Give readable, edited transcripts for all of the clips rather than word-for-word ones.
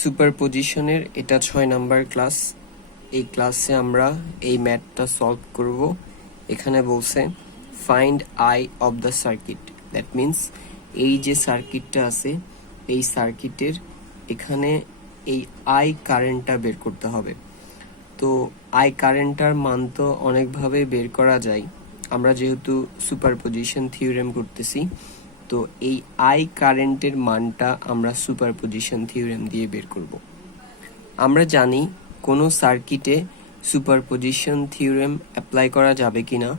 সুপারপজিশনের এটা 6 number class. এই ক্লাসে আমরা এই ম্যাথটা সলভ করব। এখানে বলছে find I of the circuit, that means এই যে সার্কিটটা আছে এই সার্কিটের এখানে এই আই কারেন্টটা বের করতে হবে। তো আই কারেন্টটার মান তো অনেকভাবে বের করা যায়, আমরা যেহেতু সুপারপজিশন থিওরেম করতেছি তো এই আই কারেন্টের মানটা আমরা সুপারপজিশন থিওরেম দিয়ে বের করব। আমরা জানি কোনো সার্কিটে সুপারপজিশন থিওরেম অ্যাপ্লাই করা যাবে কিনা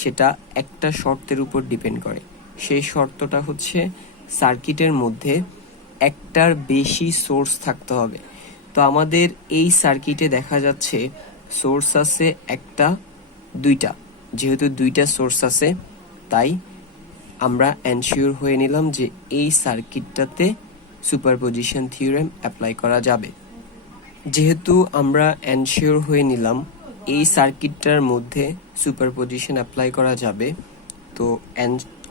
সেটা একটা শর্তের উপর ডিপেন্ড করে। সেই শর্তটা হচ্ছে সার্কিটের মধ্যে একটার বেশি সোর্স থাকতে হবে। তো আমাদের এই সার্কিটে দেখা যাচ্ছে সোর্স আছে একটা, দুইটা। যেহেতু দুইটা সোর্স আছে তাই আমরা এনশিওর হয়ে নিলাম যে এই সার্কিটটাতে সুপারপজিশন থিওরেম অ্যাপ্লাই করা যাবে। যেহেতু আমরা এনশিওর হয়ে নিলাম এই সার্কিটটার মধ্যে সুপারপজিশন অ্যাপ্লাই করা যাবে, তো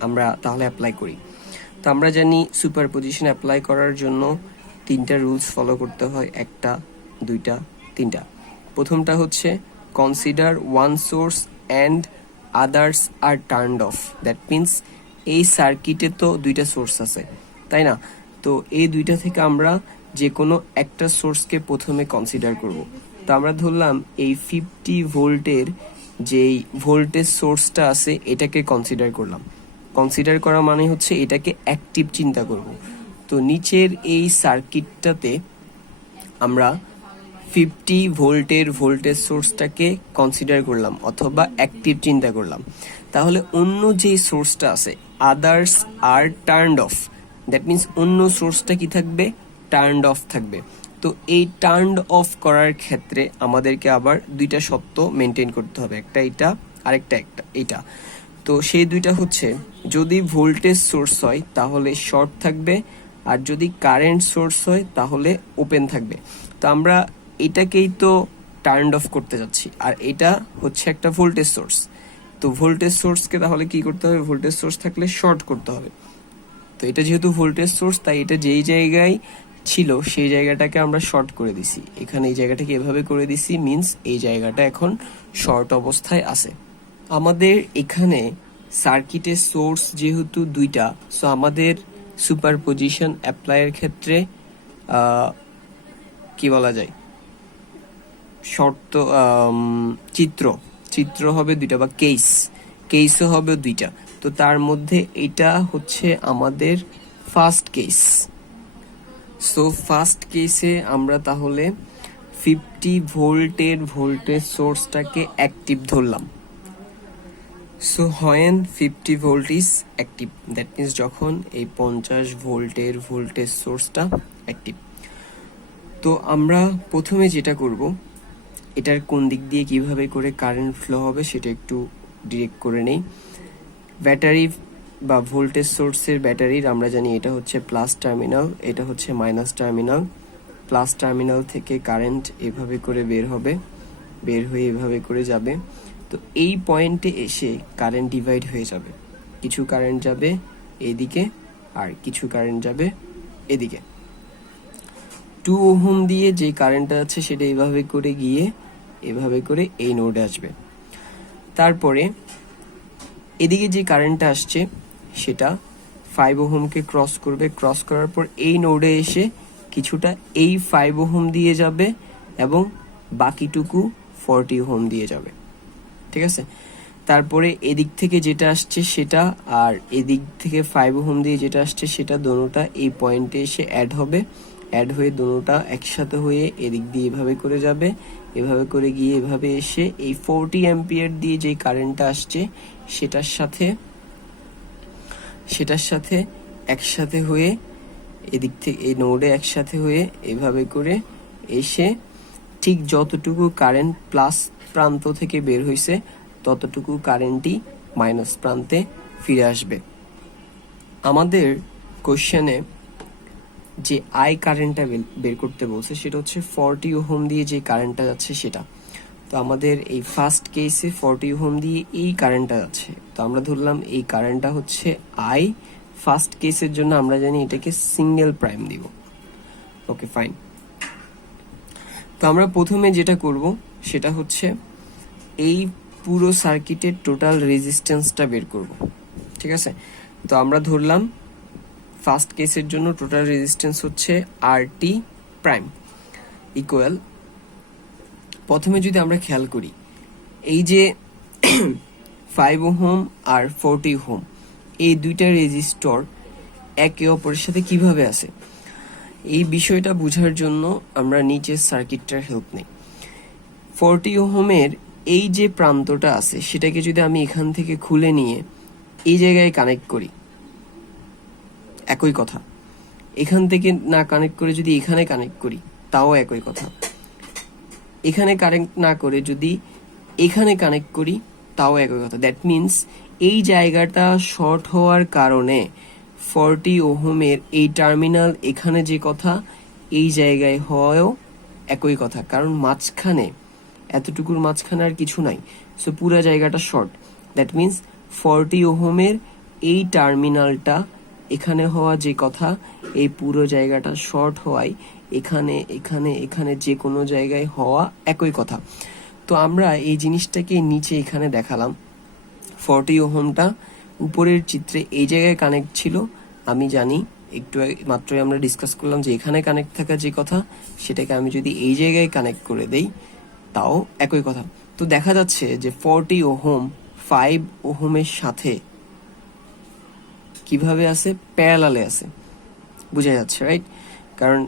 আমরা তাহলে অ্যাপ্লাই করি। তো আমরা জানি সুপারপজিশন অ্যাপ্লাই করার জন্য তিনটা রুলস ফলো করতে হয়, একটা, দুইটা, তিনটা। প্রথমটা হচ্ছে consider one source and others are turned off, that means এই সার্কিটে তো দুইটা সোর্স আছে, তাই না? তো এই দুইটা থেকে আমরা যে কোনো একটা সোর্সকে প্রথমে কনসিডার করব। তো আমরা ধরলাম এই 50 ভোল্টের যেই ভোল্টেজ সোর্সটা আছে এটাকে কনসিডার করলাম। কনসিডার করা মানে হচ্ছে এটাকে অ্যাক্টিভ চিন্তা করব। তো নিচের এই সার্কিটটাতে আমরা 50 ভোল্টের ভোল্টেজ সোর্সটাকে কনসিডার করলাম অথবা অ্যাক্টিভ চিন্তা করলাম। তাহলে অন্য যে সোর্সটা আছে others are turned off, that means অন্য সোর্সটা কি থাকবে? টার্নড অফ থাকবে। তো এই টার্নড অফ করার ক্ষেত্রে আমাদেরকে আবার দুইটা শর্ত মেনটেন করতে হবে, একটা এটা আরেকটা এটা। তো সেই দুইটা হচ্ছে যদি ভোল্টেজ সোর্স হয় তাহলে শর্ট থাকবে, আর যদি কারেন্ট সোর্স হয় তাহলে ওপেন থাকবে। তো আমরা এটাকেই তো টার্নড অফ করতে যাচ্ছি, আর এটা হচ্ছে একটা ভোল্টেজ সোর্স। তো ভোল্টেজ সোর্সকে তাহলে কি করতে হবে? ভোল্টেজ সোর্স থাকলে শর্ট করতে হবে। তো এটা যেহেতু ভোল্টেজ সোর্স তাই এটা যেই জায়গায় ছিল সেই জায়গাটাকে আমরা শর্ট করে দিছি। এখানে এই জায়গাটাকে এভাবে করে দিছি, মিন্স এই জায়গাটা এখন শর্ট অবস্থায় আছে। আমাদের এখানে সার্কিটের সোর্স যেহেতু দুইটা, সো আমাদের সুপারপজিশন অ্যাপ্লাইয়ের ক্ষেত্রে কি বলা যায়, শর্ত চিত্র হবে দুইটা, বা কেসও হবে দুইটা। তো তার মধ্যে এটা হচ্ছে আমাদের ফার্স্ট কেস। সো ফার্স্ট কেসে আমরা তাহলে 50 ভোল্টের ভোল্টেজ সোর্সটাকে অ্যাক্টিভ ধরলাম। So when 50 volt is active, that means যখন এই 50 ভোল্টের ভোল্টেজ সোর্সটা অ্যাক্টিভ। তো আমরা প্রথমে যেটা করব, এটার কোন দিক দিয়ে কিভাবে করে কারেন্ট ফ্লো হবে সেটা একটু ডিরেক্ট করে নেই। ব্যাটারি বা ভোল্টেজ সোর্সের ব্যাটারির আমরা জানি এটা হচ্ছে প্লাস টার্মিনাল, এটা হচ্ছে মাইনাস টার্মিনাল। প্লাস টার্মিনাল থেকে কারেন্ট এভাবে করে বের হবে, বের হয়ে এভাবে করে যাবে। তো এই পয়েন্টে এসে কারেন্ট ডিভাইড হয়ে যাবে, কিছু কারেন্ট যাবে এদিকে আর কিছু কারেন্ট যাবে এদিকে। 2 ওহম দিয়ে যে কারেন্টটা আছে সেটা এভাবে করে গিয়ে এভাবে করে এই নোডে আসবে। তারপরে এদিকে যে কারেন্টটা আসছে সেটা 5 ওহমকে ক্রস করবে, ক্রস করার পর এই নোডে এসে কিছুটা এই 5 ওহম দিয়ে যাবে এবং বাকিটুকু 40 ওহম দিয়ে যাবে, ঠিক আছে? তারপরে এদিক থেকে যেটা আসছে সেটা আর এদিক থেকে 5 ওহম দিয়ে যেটা আসছে সেটা দোনোটা এই পয়েন্টে এসে অ্যাড হবে, অ্যাড হয়ে দোনোটা একসাথে হয়ে এদিক দিয়ে এভাবে করে যাবে, এভাবে করে গিয়ে এভাবে এসে এই 40 অ্যাম্পিয়ার দিয়ে যে কারেন্টটা আসছে সেটার সাথে একসাথে হয়ে এদিক থেকে এই নোডে একসাথে হয়ে এভাবে করে এসে ঠিক যতটুকু কারেন্ট প্লাস প্রান্ত থেকে বের হয়েছে ততটুকু কারেন্টই মাইনাস প্রান্তে ফিরে আসবে। আমাদের কোশ্চেনে যে আই কারেন্টটা বের করতে বলছে সেটা হচ্ছে 40 ওহম দিয়ে যে কারেন্টটা যাচ্ছে সেটা। তো আমাদের এই ফার্স্ট কেসে 40 ওহম দিয়ে এই কারেন্টটা যাচ্ছে, তো আমরা ধরলাম এই কারেন্টটা হচ্ছে আই। ফার্স্ট কেসের জন্য আমরা জানি এটাকে সিঙ্গেল প্রাইম দিব, ওকে ফাইন। তো আমরা প্রথমে যেটা করব সেটা হচ্ছে এই পুরো সার্কিটের টোটাল রেজিস্ট্যান্সটা বের করব, ঠিক আছে। তো আমরা ধরলাম ফার্স্ট কেসের জন্য টোটাল রেজিস্ট্যান্স হচ্ছে RT প্রাইম ইকুয়াল, প্রথমে যদি আমরা খেয়াল করি এই যে 5 ওহম আর 40 ওহম এই দুইটা রেজিস্টর একে অপরের সাথে কিভাবে আছে, এই বিষয়টা বোঝার জন্য আমরা নিচের সার্কিটটার হেল্প নেই। 40 ওহমের এই যে প্রান্তটা আছে সেটাকে যদি আমি এখান থেকে খুলে নিয়ে এই জায়গায় কানেক্ট করি, একই কথা। এখান থেকে না কানেক্ট করে যদি এখানে কানেক্ট করি তাও একই কথা। এখানে কানেক্ট না করে যদি এখানে কানেক্ট করি তাও একই কথা। দ্যাট মিনস এই জায়গাটা শর্ট হওয়ার কারণে 40 ওহমের এই টার্মিনাল এখানে যে কথা এই জায়গায় হওয়াও একই কথা, কারণ মাঝখানে এতটুকুর মাঝখানে আর কিছু নাই, সো পুরো জায়গাটা শর্ট। দ্যাট মিনস 40 ওহমের এই টার্মিনালটা এখানে হওয়া যে কথা এই পুরো জায়গাটা শর্ট হওয়ায় এখানে এখানে এখানে যে কোনো জায়গায় হওয়া একই কথা। তো আমরা এই জিনিসটাকে নিচে এখানে দেখালাম। 40 ওহমটা উপরের চিত্রে এই জায়গায় কানেক্ট ছিল, আমি জানি একটু মাত্রই আমরা ডিসকাস করলাম যে এখানে কানেক্ট থাকা যে কথা সেটাকে আমি যদি এই জায়গায় কানেক্ট করে দেই তাও একই কথা। তো দেখা যাচ্ছে যে 40 ওহম 5 ওহমের সাথে কিভাবে আছে, প্যারালালে আছে, বোঝা যাচ্ছে রাইট। কারণ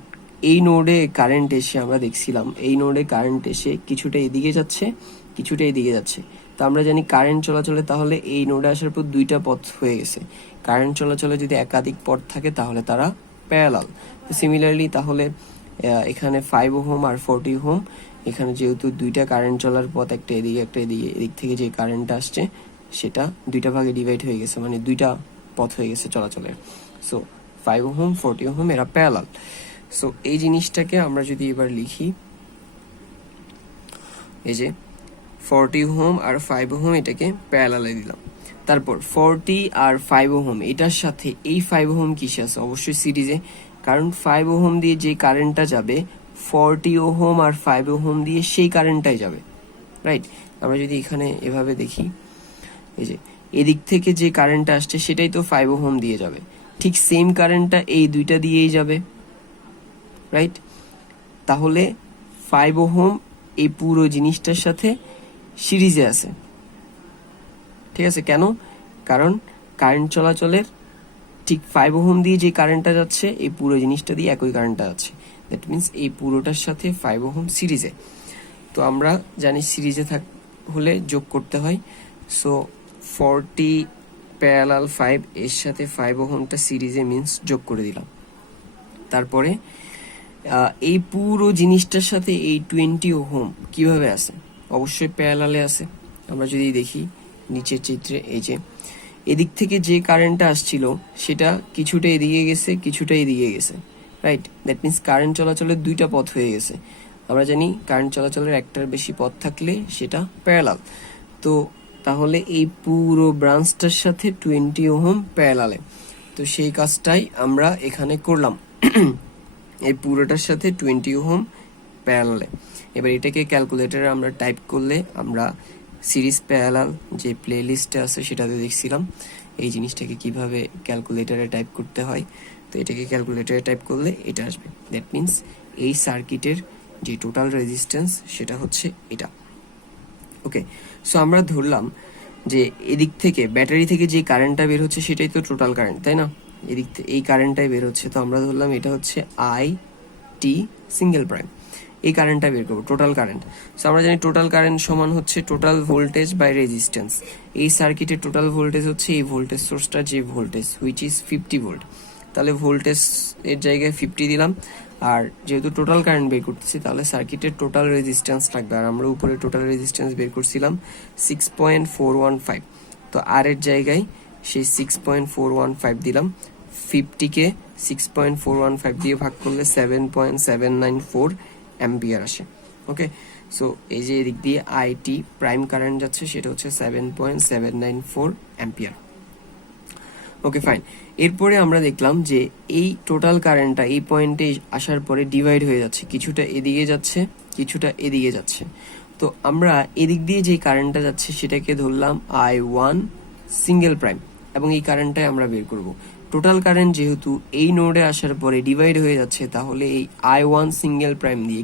এই নোডে কারেন্ট এসে আমরা দেখছিলাম এই নোডে কারেন্ট এসে কিছুটা এদিকে যাচ্ছে কিছুটা এদিকে যাচ্ছে। তো আমরা জানি কারেন্ট চলাচলে তাহলে এই নোডে আসার পর দুইটা পথ হয়ে গেছে। কারেন্ট চলাচলে যদি একাধিক পথ থাকে তাহলে তারা প্যারালাল। সিমিলারলি তাহলে এখানে 5 ওহম আর 40 ওহম এখানে যেহেতু দুইটা কারেন্ট চলার পথ, একটা এদিকে একটা এদিকে, এদিক থেকে যে কারেন্টটা আসছে সেটা দুইটা ভাগে ডিভাইড হয়ে গেছে, মানে দুইটা পথ হয়ে গেছে চলাচলের। সো 5 ওহম 40 ওহম এরা প্যারালাল। সো এই জিনিসটাকে আমরা যদি এবার লিখি, এই যে 40 ওহম আর 5 ওহম এটাকে প্যারালালে দিলাম। তারপর 40 আর 5 ওহম এটার সাথে এই 5 ওহম কিসে আছে, অবশ্যই সিরিজে, কারণ 5 ওহম দিয়ে যে কারেন্টটা যাবে 40 ওহম আর 5 ওহম দিয়ে সেই কারেন্টটাই যাবে, রাইট। আমরা যদি এখানে এভাবে দেখি, এই যে এদিক থেকে যে কারেন্টটা আসছে সেটাই তো 5 ওহম দিয়ে যাবে, ঠিক সেম কারেন্টটা এই দুইটা দিয়েই যাবে, রাইট। তাহলে 5 ওহম এই পুরো জিনিসটার সাথে সিরিজে আছে, ঠিক আছে। কেন? কারণ কারেন্ট চলাচলের ঠিক 5 ওহম দিয়ে যে কারেন্টটা যাচ্ছে এই পুরো জিনিসটা দিয়ে একই কারেন্টটা যাচ্ছে। দ্যাট মিনস এই পুরোটার সাথে 5 ওহম সিরিজে। তো আমরা জানি সিরিজে হলে যোগ করতে হয়। সো 40 প্যারালাল 5 এর সাথে 5 ওহমটা সিরিজে মিনস যোগ করে দিলাম। তারপরে এই পুরো জিনিসটার সাথে এই 20 ওহম কিভাবে আছে, অবশ্যই প্যারালালে আছে। আমরা যদি দেখি নিচের চিত্রে, এই যে এদিক থেকে যে কারেন্টটা আসছিল সেটা কিছুটা এদিকে গেছে কিছুটা এদিকে গেছে, রাইট। দ্যাট মিনস কারেন্ট চলাচলের দুইটা পথ হয়ে গেছে। আমরা জানি কারেন্ট চলাচলের একটার বেশি পথ থাকলে সেটা প্যারালাল। তো তাহলে এই পুরো ব্রাঞ্চটার সাথে 20 ওহম প্যারালালে। তো সেই কাজটাই আমরা এখানে করলাম, এই পুরোটার সাথে 20 ওহম প্যারালালে। এবার এটাকে ক্যালকুলেটরে আমরা টাইপ করলে আমরা সিরিজ প্যারালাল যে প্লে লিস্টে আছে সেটাতে দেখছিলাম এই জিনিসটাকে কিভাবে ক্যালকুলেটরে টাইপ করতে হয়। তো এটাকে ক্যালকুলেটরে টাইপ করলে এটা আসবে। দ্যাট মিনস এই সার্কিটের যে টোটাল রেজিস্ট্যান্স সেটা হচ্ছে এটা। ওকে, সো আমরা ধরলাম যে এদিক থেকে ব্যাটারি থেকে যে কারেন্টটা বের হচ্ছে সেটাই তো টোটাল কারেন্ট, তাই না? এদিক থেকে এই কারেন্টটাই বের হচ্ছে। তো আমরা ধরলাম এটা হচ্ছে IT সিঙ্গেল প্রাইম, এই কারেন্টটা বের করবো টোটাল কারেন্ট। সো আমরা জানি টোটাল কারেন্ট সমান হচ্ছে টোটাল ভোল্টেজ বাই রেজিস্ট্যান্স। এই সার্কিটের টোটাল ভোল্টেজ হচ্ছে এই ভোল্টেজ সোর্সটা যে ভোল্টেজ হুইচ ইজ 50 ভোল্ট। তাহলে ভোল্টেজ এর জায়গায় 50 দিলাম, আর যেহেতু টোটাল কারেন্ট বের করতেছি তাহলে সার্কিটের টোটাল রেজিস্ট্যান্স লাগবে। আর আমরা উপরে টোটাল রেজিস্ট্যান্স বের করছিলাম 6.415। তো আর এর জায়গায় সেই 6.415 দিলাম, 50-কে 6.415 দিয়ে ভাগ করলে 7.794 অ্যাম্পিয়ার আসে। ওকে, সো এই যে এদিক দিয়ে IT প্রাইম কারেন্ট যাচ্ছে সেটা হচ্ছে 7.794 অ্যাম্পিয়ার। Okay fine. এরপরে আমরা দেখলাম যে এই টোটাল কারেন্টটা এই পয়েন্টে আসার পরে ডিভাইড হয়ে যাচ্ছে, কিছুটা এদিকে যাচ্ছে কিছুটা এদিকে যাচ্ছে। তো আমরা এদিক দিয়ে যে কারেন্টটা যাচ্ছে সেটাকে ধরলাম I1 সিঙ্গেল প্রাইম, এবং এই কারেন্টটাই আমরা বের করব। টোটাল কারেন্ট যেহেতু এই নোডে আসার পরে ডিভাইড হয়ে যাচ্ছে, তাহলে এই I1 সিঙ্গেল প্রাইম দিয়ে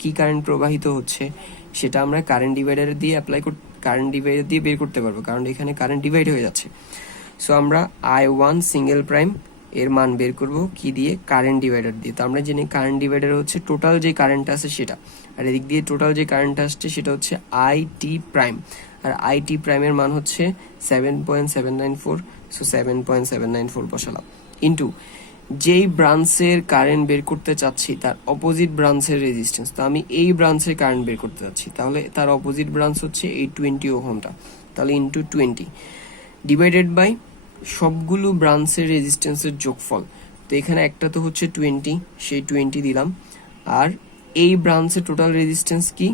কি কারেন্ট প্রবাহিত হচ্ছে সেটা আমরা কারেন্ট ডিভাইডার দিয়ে কারেন্ট ডিভাইডার দিয়ে বের করতে পারবো, কারণ এখানে কারেন্ট ডিভাইড হয়ে যাচ্ছে। সো আমরা I1 সিঙ্গেল প্রাইম এর মান বের করব কি দিয়ে? কারেন্ট ডিভাইডার দিয়ে। তো আমরা জানি কারেন্ট ডিভাইডার হচ্ছে টোটাল যে কারেন্ট আছে সেটা, আর এদিক দিয়ে টোটাল যে কারেন্ট আসছে সেটা হচ্ছে IT প্রাইম, আর IT প্রাইমের মান হচ্ছে 7.794। সো 7.794 বসালাম ইনটু যেই ব্রাঞ্চের কারেন্ট বের করতে চাচ্ছি তার অপোজিট ব্রাঞ্চের রেজিস্ট্যান্স। তো আমি এই ব্রাঞ্চের কারেন্ট বের করতে চাচ্ছি, তাহলে তার অপোজিট ব্রাঞ্চ হচ্ছে এই 20 ওহমটা, তাহলে ইনটু 20 ডিভাইডেড বাই সবগুলো ব্রাঞ্চের রেজিস্ট্যান্সের যোগফল। তো এখানে একটা তো হচ্ছে 20, সেই 20 দিলাম, আর এই ব্রাঞ্চের টোটাল রেজিস্ট্যান্স কি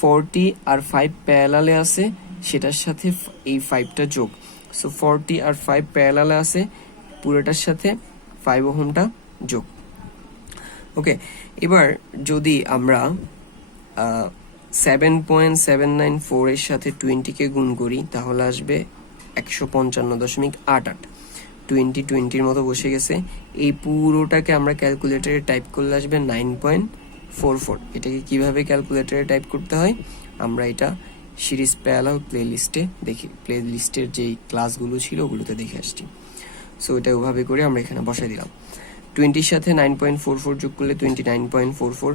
40, আর 5 প্যারালালে আছে, সেটার সাথে এই 5টা যোগ। সো 40 আর 5 প্যারালালে আছে, পুরোটার সাথে 5 ওহমটা যোগ। ওকে, এবার যদি আমরা 7.794 এর সাথে 20 কে গুণ করি তাহলে আসবে 155.88। 20 মতো বসে গেছে। এই পুরোটাকে আমরা ক্যালকুলেটরে টাইপ করলে আসবে 9.44। এটাকে কিভাবে ক্যালকুলেটরে টাইপ করতে হয় আমরা এটা সিরিজ প্যারালাল প্লেলিস্টের যেই ক্লাসগুলো ছিল ওগুলোতে দেখে আসছি। সো এটা ওভাবে করে আমরা এখানে বসাই দিলাম। 20 সাথে 9.44 যোগ করলে 29.44,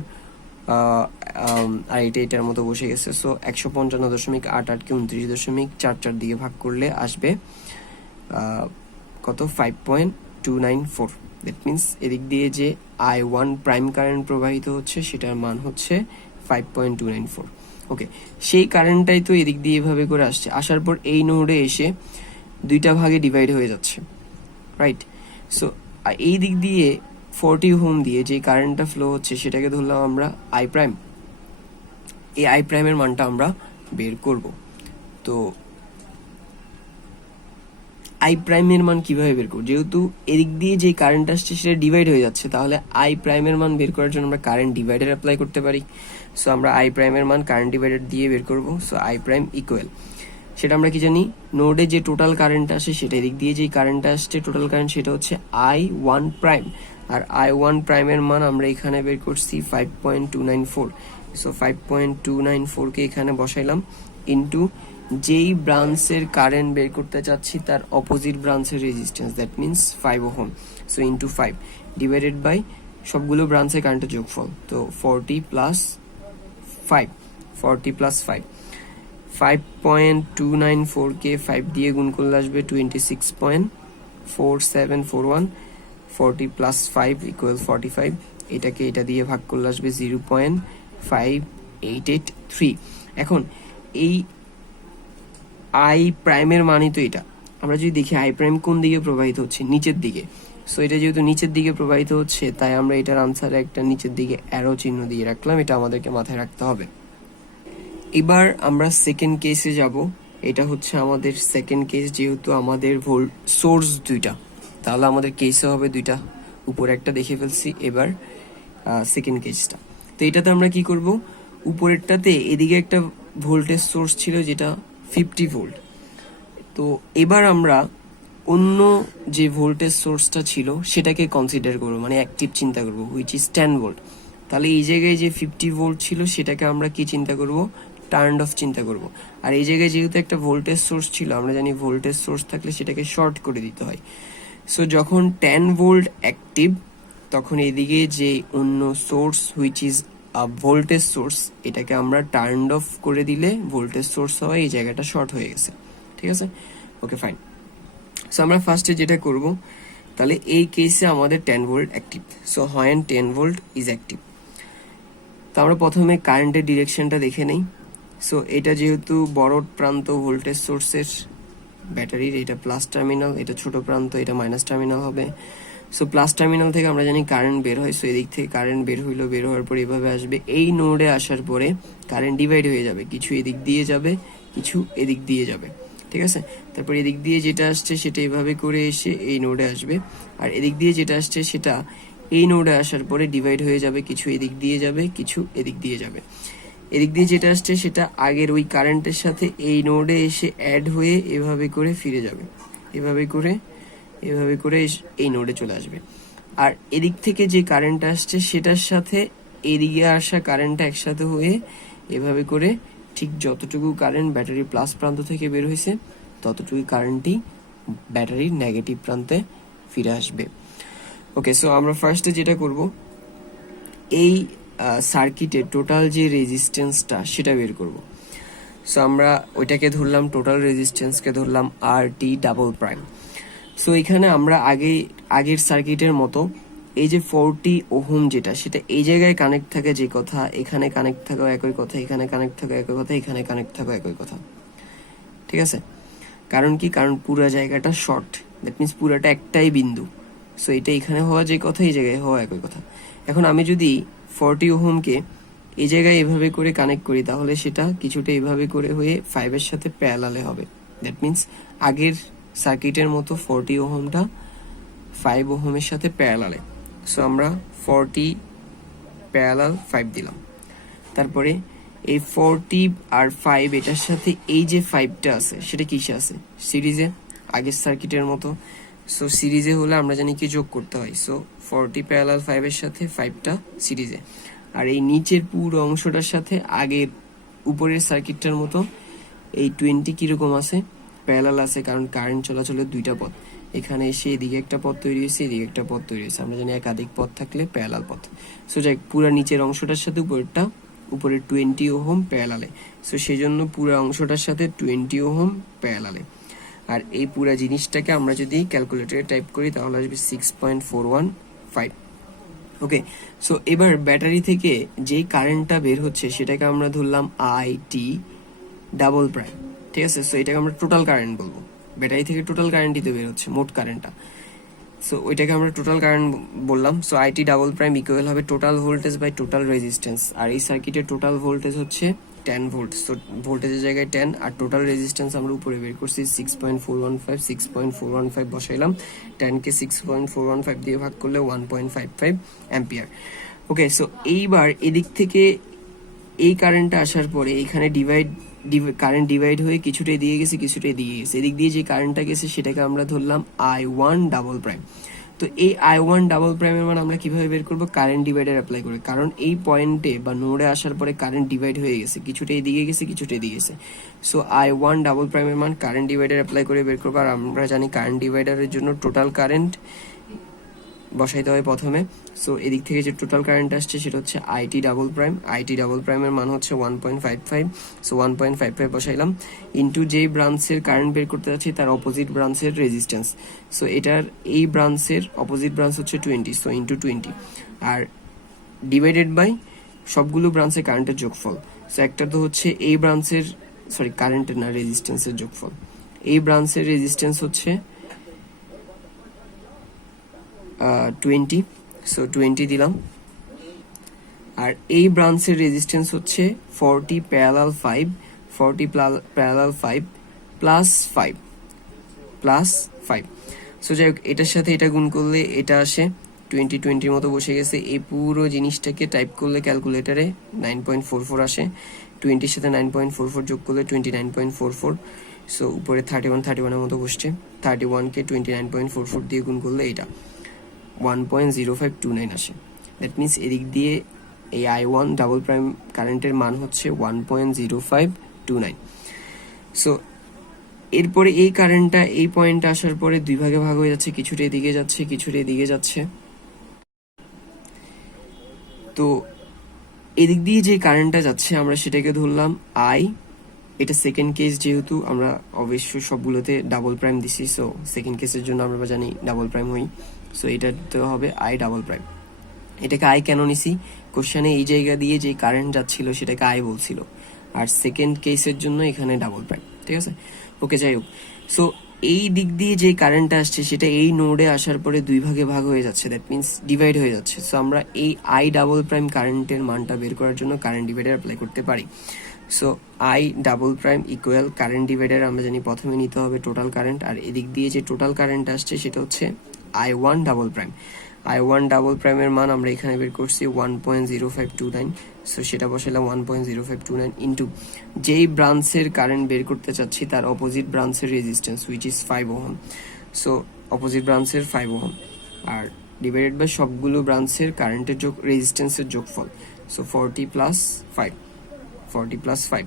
আর এটার মতো বসে গেছে। সো 155.88 কে 29.44 দিয়ে ভাগ করলে আসবে কত? 5.294। দ্যাট মিনস এদিক দিয়ে যে I1 প্রাইম কারেন্ট প্রবাহিত হচ্ছে সেটার মান হচ্ছে 5.294। ওকে, সেই কারেন্টটাই তো এদিক দিয়ে এভাবে করে আসছে, আসার পর এই নোডে এসে দুইটা ভাগে ডিভাইড হয়ে যাচ্ছে, রাইট? সো এই দিক দিয়ে 40 ওহম দিয়ে যে কারেন্টটা ফ্লো হচ্ছে সেটাকে ধরলাম আমরা I প্রাইম। এই I প্রাইমের মানটা আমরা বের করব। তো I প্রাইমের মান কিভাবে বের করব? যেহেতু এদিক দিয়ে যে কারেন্ট আসছে সেটা ডিভাইড হয়ে যাচ্ছে, তাহলে I প্রাইমের মান বের করার জন্য আমরা কারেন্ট ডিভাইডার অ্যাপ্লাই করতে পারি। সো আমরা I প্রাইমের মান কারেন্ট ডিভাইডার দিয়ে বের করব। সো I প্রাইম ইকুয়াল, সেটা আমরা কি জানি, নোডে যে টোটাল কারেন্ট আসে সেটা এদিক দিয়ে যে কারেন্ট আসছে টোটাল কারেন্ট সেটা হচ্ছে I1 প্রাইম, আর I1 প্রাইমের মান আমরা এখানে বের করছি 5.294। সো 5.294 কে এখানে বসাইলাম ইনটু যেই ব্রাঞ্চের কারেন্ট বের করতে চাচ্ছি তার অপোজিট ব্রাঞ্চের resistance, that means 5 ohm. So into 5 divided by সবগুলো ব্রাঞ্চের কারেন্টের যোগফল। তো 40 প্লাস 5, 5.294 কে 5 দিয়ে গুণ করলে আসবে 26.4741। 40 প্লাস 5 ইকুয়াল 45। এটাকে এটা দিয়ে ভাগ করলে আসবে 0.5883। এখন এই I প্রাইমের মানই তো এটা। আমরা যদি দেখি I প্রাইম কোন দিকে প্রবাহিত হচ্ছে, নিচের দিকে। সো এটা যেহেতু নিচের দিকে প্রবাহিত হচ্ছে তাই আমরা এটার আনসারে একটা নিচের দিকে অ্যারো চিহ্ন দিয়ে রাখলাম, এটা আমাদেরকে মাথায় রাখতে হবে। এবার আমরা সেকেন্ড কেসে যাব। এটা হচ্ছে আমাদের সেকেন্ড কেস, যেহেতু আমাদের সোর্স দুইটা, তাহলে আমাদের কেসে হবে দুইটা, উপরে একটা দেখে ফেলছি। এবার সেকেন্ড কেসটা, তো এটাতে আমরা কি করব, উপরেরটাতে এদিকে একটা ভোল্টেজ সোর্স ছিল যেটা 50 ভোল্ট। তো এবার আমরা অন্য যে ভোল্টেজ সোর্সটা ছিল সেটাকে কনসিডার করবো, মানে অ্যাক্টিভ চিন্তা করবো, হুইচ ইজ 10 ভোল্ট। তাহলে এই জায়গায় যে 50 ভোল্ট ছিল সেটাকে আমরা কি চিন্তা করব, টার্ন অফ চিন্তা করব। আর এই জায়গায় যেহেতু একটা ভোল্টেজ সোর্স ছিল, আমরা জানি ভোল্টেজ সোর্স থাকলে সেটাকে শর্ট করে দিতে হয়। সো যখন 10 ভোল্ট অ্যাক্টিভ তখন এইদিকে যে অন্য source which is voltage source এটাকে আমরা টার্ন অফ করে দিলে ভোল্টেজ সোর্স হয় এই জায়গাটা শর্ট হয়ে গেছে, ঠিক আছে? Okay fine. সো আমরা ফার্স্টে যেটা করব, তাহলে এই কেসে আমাদের 10 volt active. So when 10 volt is active, তো আমরা প্রথমে কারেন্টের ডিরেকশনটা দেখে নেই। সো এটা যেহেতু বড় প্রান্ত ভোল্টেজ সোর্সের ব্যাটারির, এটা প্লাস টার্মিনাল, এটা ছোট প্রান্ত, এটা মাইনাস টার্মিনাল হবে। সো প্লাস টার্মিনাল থেকে আমরা জানি কারেন্ট বের হয়। সো এদিক থেকে কারেন্ট বের হইলো, বের হওয়ার পর এভাবে আসবে, এই নোডে আসার পরে কারেন্ট ডিভাইড হয়ে যাবে, কিছু এদিক দিয়ে যাবে কিছু এদিক দিয়ে যাবে, ঠিক আছে। তারপর এদিক দিয়ে যেটা আসছে সেটা এভাবে করে এসে এই নোডে আসবে, আর এদিক দিয়ে যেটা আসছে সেটা এই নোডে আসার পরে ডিভাইড হয়ে যাবে, কিছু এদিক দিয়ে যাবে, কিছু এদিক দিয়ে যাবে। এদিক দিয়ে যেটা আসছে সেটা আগের ওই কারেন্টের সাথে এই নোডে এসে অ্যাড হয়ে এভাবে করে ফিরে যাবে, এভাবে করে এই নোডে চলে আসবে। আর এদিক থেকে যে কারেন্ট আসছে সেটার সাথে এদিকে আসা কারেন্টটা একসাথে হয়ে এভাবে করে ঠিক যতটুকু কারেন্ট ব্যাটারির প্লাস প্রান্ত থেকে বের হয়েছে ততটুকু কারেন্টই ব্যাটারির নেগেটিভ প্রান্তে ফিরে আসবে। ওকে, সো আমরা ফার্স্টে যেটা করব, এই সার্কিটের টোটাল যে রেজিস্ট্যান্সটা সেটা বের করব। সো আমরা ওইটাকে ধরলাম, টোটাল রেজিস্ট্যান্সকে ধরলাম RT ডাবল প্রাইম। সো এখানে আমরা আগের সার্কিটের মতো এই যে 40 ওহম যেটা, সেটা এই জায়গায় কানেক্ট থাকে যে কথা, এখানে কানেক্ট থাকা একই কথা, এখানে কানেক্ট থাকা একই কথা, এখানে কানেক্ট থাকা একই কথা। ঠিক আছে, কারণ কি, কারণ পুরো জায়গাটা শর্ট, দ্যাট মিনস পুরাটা একটাই বিন্দু। সো এটা এখানে হওয়া যে কথা, এই জায়গায় হওয়া একই কথা। এখন আমি যদি 40 ওহমকে এই জায়গায় এভাবে করে কানেক্ট করি তাহলে সেটা কিছুটা এভাবে করে হয়ে 5 সাথে প্যারালালে হবে। দ্যাট মিনস আগের সার্কিটের মতো 40 ওহমটা 5 ওহমের সাথে প্যারালালে। সো আমরা 40 প্যারালাল 5 দিলাম। তারপরে এই 40 আর 5 এটার সাথে এই যে 5টা আছে সেটা কিসে আছে, সিরিজে, আগের সার্কিটের মতো। সো সিরিজে হলে আমরা জানি কি যোগ করতে হয়। সো 40 প্যারালাল 5 এর সাথে 5টা সিরিজে। আর এই নিচের পুরো অংশটার সাথে আগের উপরের সার্কিটটার মতো এই 20 কিরকম আছে, প্যারালাল আছে, কারণ কারেন্ট চলাচলের দুইটা পথ। এখানে এসে এদিকে একটা পথ তৈরি হয়েছে, এদিকে একটা পথ তৈরি হয়েছে, আমরা জানি একাধিক পথ থাকলে প্যারালাল পথ। সো যাই, পুরো নিচের অংশটার সাথে উপরের 20 ওহম প্যারালালে। সো সেই জন্য পুরো অংশটার সাথে 20 ওহম প্যারালালে। আর এই পুরো জিনিসটাকে আমরা যদি ক্যালকুলেটরে টাইপ করি তাহলে আসবে 6.415। ওকে, সো এবার ব্যাটারি থেকে যেই কারেন্টটা বের হচ্ছে সেটাকে আমরা ধরলাম IT ডাবল প্রাইম। ঠিক আছে, সো এটাকে আমরা টোটাল কারেন্ট বলবো, ব্যাটারি থেকে টোটাল কারেন্টই তো বের হচ্ছে, মোট কারেন্টটা। সো ওইটাকে আমরা টোটাল কারেন্ট বললাম। So IT double prime equal হবে total voltage by total resistance. আর এই সার্কিটের টোটাল ভোল্টেজ হচ্ছে 10 ভোল্ট। সো ভোল্টেজের জায়গায় 10, আর টোটাল রেজিস্ট্যান্স আমরা উপরে বের করছি 6.415। 6.415 বসাইলাম, 10কে 6.415 দিয়ে ভাগ করলে 1.55 অ্যাম্পিয়ার। ওকে, সো এইবার এদিক থেকে এই কারেন্টটা আসার পরে এখানে কারেন্ট ডিভাইড হয়ে কিছুটা এদিকে গেছে, কিছুটা এদিকে গেছে। এদিক দিয়ে যে কারেন্টটা গেছে সেটাকে আমরা ধরলাম I1 ডাবল প্রাইম। তো এই I1 ডাবল প্রাইমের মান আমরা কিভাবে বের করবো, কারেন্ট ডিভাইডার অ্যাপ্লাই করে। কারণ এই পয়েন্টে বা নোডে আসার পরে কারেন্ট ডিভাইড হয়ে গেছে, কিছুটা এদিকে গেছে, কিছুটা এদিকে গেছে। সো I1 ডাবল প্রাইমের মান কারেন্ট ডিভাইডার অ্যাপ্লাই করে বের করবো। আর আমরা জানি কারেন্ট ডিভাইডারের জন্য টোটাল কারেন্ট বসাইতে হয় প্রথমে। সো এদিক থেকে যে টোটাল কারেন্ট আসছে সেটা হচ্ছে IT double prime. IT double প্রাইমের মান হচ্ছে 1.55। সো 1.55 বসাইলাম, ইন্টু যেই ব্রাঞ্চের কারেন্ট বের করতে যাচ্ছি তার অপোজিট ব্রাঞ্চের রেজিস্ট্যান্স। সো এটার এই ব্রাঞ্চের অপোজিট ব্রাঞ্চ হচ্ছে 20, সো ইন্টু 20, আর ডিভাইডেড বাই সবগুলো ব্রাঞ্চের কারেন্টের যোগফল। সো একটা তো হচ্ছে এই ব্রাঞ্চের, সরি কারেন্টের না, রেজিস্ট্যান্সের যোগফল। এই ব্রাঞ্চের রেজিস্ট্যান্স হচ্ছে 20, সো 20 দিলাম। আর এই ব্রাঞ্চের রেজিস্ট্যান্স হচ্ছে 40 প্যারালাল 5, 40 প্যারালাল 5 প্লাস 5। সো যাই হোক, এটার সাথে এটা গুণ করলে এটা আসে 20 মতো বসে গেছে। এই পুরো জিনিসটাকে টাইপ করলে ক্যালকুলেটারে 9.44 আসে। 20-র সাথে 9.44 যোগ করলে 29.44। সো উপরে 31 মতো বসছে। 31কে 29.44 দিয়ে গুণ করলে এটা 1.0529 আসে। দ্যাট মিনস এদিক দিয়ে এই I1 ডাবল প্রাইম কারেন্টের মান হচ্ছে 1.0529। সো এরপরে এই কারেন্টটা এই পয়েন্টে আসার পরে দুই ভাগে ভাগ হয়ে যাচ্ছে, কিছুটা এদিকে যাচ্ছে, কিছুটা এদিকে যাচ্ছে। তো এদিক দিয়ে যে কারেন্টটা যাচ্ছে আমরা সেটাকে ধরলাম I। এটা সেকেন্ড কেস, যেহেতু আমরা অবশ্যই সবগুলোতে ডাবল প্রাইম দিছি, সো সেকেন্ড কেসের জন্য আমরা জানি ডাবল প্রাইম হই। সো এটা তো হবে I ডাবল প্রাইম। এটাকে I কেন নিছি, কোশ্চেনে এই জায়গা দিয়ে যে কারেন্ট যাচ্ছিল সেটাকে I বলছিল, আর সেকেন্ড কেসের জন্য এখানে ডাবল প্রাইম। ঠিক আছে, ওকে, যাই হোক। সো এই দিক দিয়ে যে কারেন্টটা আসছে সেটা এই নোডে আসার পরে দুই ভাগে ভাগ হয়ে যাচ্ছে, দ্যাট মিনস ডিভাইড হয়ে যাচ্ছে। সো আমরা এই I ডাবল প্রাইম কারেন্টের মানটা বের করার জন্য কারেন্ট ডিভাইডার অ্যাপ্লাই করতে পারি। So I double prime equal current divider আমরা জানি প্রথমে নিতে হবে টোটাল কারেন্ট, আর এদিক দিয়ে যে টোটাল কারেন্ট আসছে সেটা হচ্ছে I1 double prime. I1 double প্রাইমের মান আমরা এখানে বের করছি 1.0529, সো সেটা বসালাম 1.0529 ইন্টু যেই ব্রাঞ্চের কারেন্ট বের করতে চাচ্ছি তার অপোজিট ব্রাঞ্চের resistance which is 5 ohm, so opposite ব্রাঞ্চের 5 ওহম, আর ডিভাইডেড বাই সবগুলো ব্রাঞ্চের কারেন্টের যোগ রেজিস্ট্যান্সের যোগফল, সো 40 প্লাস 5,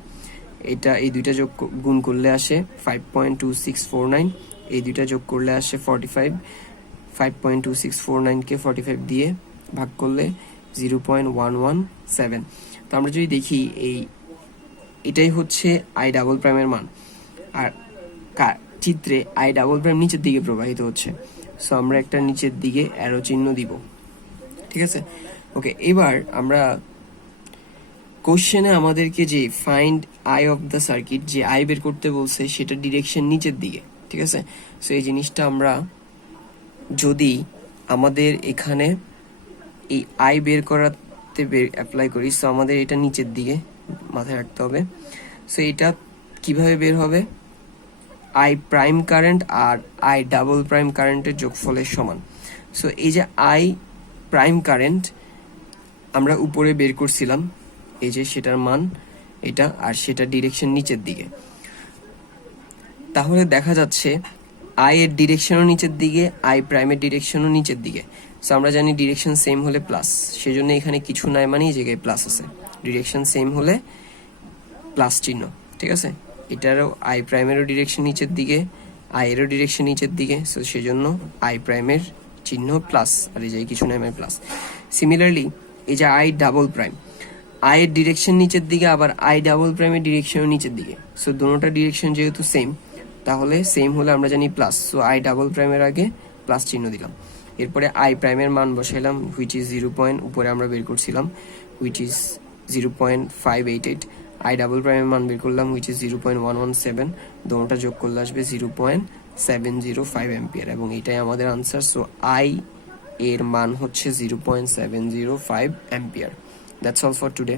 এটা এই দুইটা যোগ গুণ করলে আসে 5.2649, এই দুইটা যোগ করলে আসে 45, 5.2649 কে 45 দিয়ে ভাগ করলে 0.117। তো আমরা যদি দেখি এটাই হচ্ছে আই ডাবল প্রাইমের মান, আর চিত্রে আই ডাবল প্রাইম নিচের দিকে প্রবাহিত হচ্ছে, সো আমরা একটা নিচের দিকে অ্যারো চিহ্ন দিব, ঠিক আছে। ওকে, এবার আমরা কোশ্চেনে আমাদেরকে যে find I of the circuit যে আই বের করতে বলছে সেটা ডিরেকশন নিচের দিকে, ঠিক আছে। সো এই জিনিসটা আমরা যদি আমাদের এখানে এই আই বের করাতে অ্যাপ্লাই করি, সো আমাদের এটা নিচের দিকে মাথায় রাখতে হবে। সো এটা কিভাবে বের হবে, আই প্রাইম কারেন্ট আর আই ডাবল প্রাইম কারেন্টের যোগফলের সমান। সো এই যে আই প্রাইম কারেন্ট আমরা উপরে বের করছিলাম, এই যে সেটার মান এটা, আর সেটা ডিরেকশন নিচের দিকে, তাহলে দেখা যাচ্ছে আই এর ডিরেকশনও নিচের দিকে, আই প্রাইমের ডিরেকশনও নিচের দিকে। সো আমরা জানি ডিরেকশন সেম হলে প্লাস, সেজন্য এখানে কিছু নাই মানে এই জায়গায় প্লাস আছে, ডিরেকশন সেম হলে প্লাস চিহ্ন, ঠিক আছে। এটারও আই প্রাইমেরও ডিরেকশন নিচের দিকে, আই এরও ডিরেকশন নিচের দিকে, সো সেজন্য আই প্রাইমের চিহ্ন প্লাস, আর এই যে কিছু নাই মানে প্লাস। সিমিলারলি এই যে আই ডাবল প্রাইম, আই এর ডিরেকশন নিচের দিকে, আবার আই ডাবল প্রাইমের ডিরেকশনও নিচের দিকে, সো দুটোটা ডিরেকশন যেহেতু সেম, তাহলে সেম হলে আমরা জানি প্লাস, সো আই ডাবল প্রাইমের আগে প্লাস চিহ্ন দিলাম। এরপরে আই প্রাইমের মান বসাইলাম হুইচ ইজ 0. উপরে আমরা বের করছিলাম হুইচ ইজ 0.588, আই ডাবল প্রাইমের মান বের করলাম হুইচ ইজ 0.117, দুটোটা যোগ করলে আসবে 0.705 অ্যাম্পিয়ার, এবং এটাই আমাদের আনসার। সো আই এর মান হচ্ছে 0.705 ampere. That's all for today.